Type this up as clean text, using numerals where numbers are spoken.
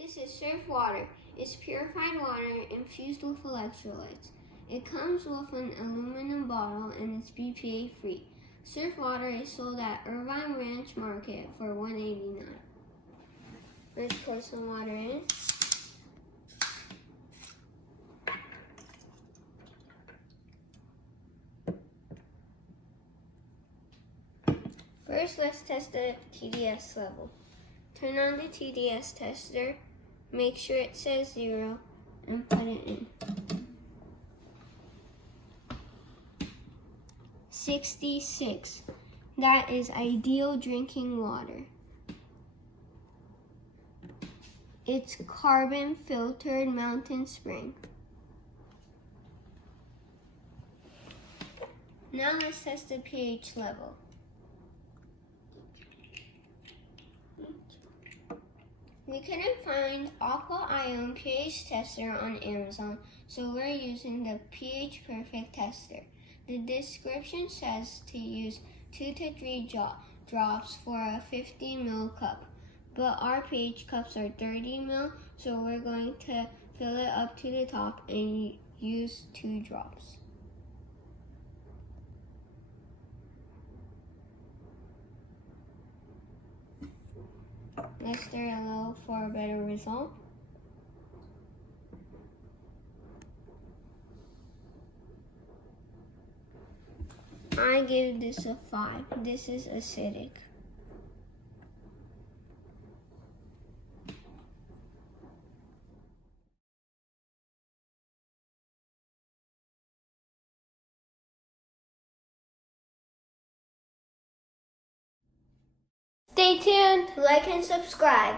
This is Surfwater. It's purified water infused with electrolytes. It comes with an aluminum bottle and it's BPA-free. Surfwater is sold at Irvine Ranch Market for $1.89. Let's pour some water in. First, let's test the TDS level. Turn on the TDS tester, make sure it says 0, and put it in. 66. That is ideal drinking water. It's carbon filtered mountain spring. Now let's test the pH level. We couldn't find AquaIon pH tester on Amazon, so we're using the pH Perfect tester. The description says to use 2 to 3 drops for a 50 ml cup, but our pH cups are 30 ml, so we're going to fill it up to the top and use 2 drops. Let's stir a little for a better result. I give this a 5. This is acidic. Stay tuned, like and subscribe.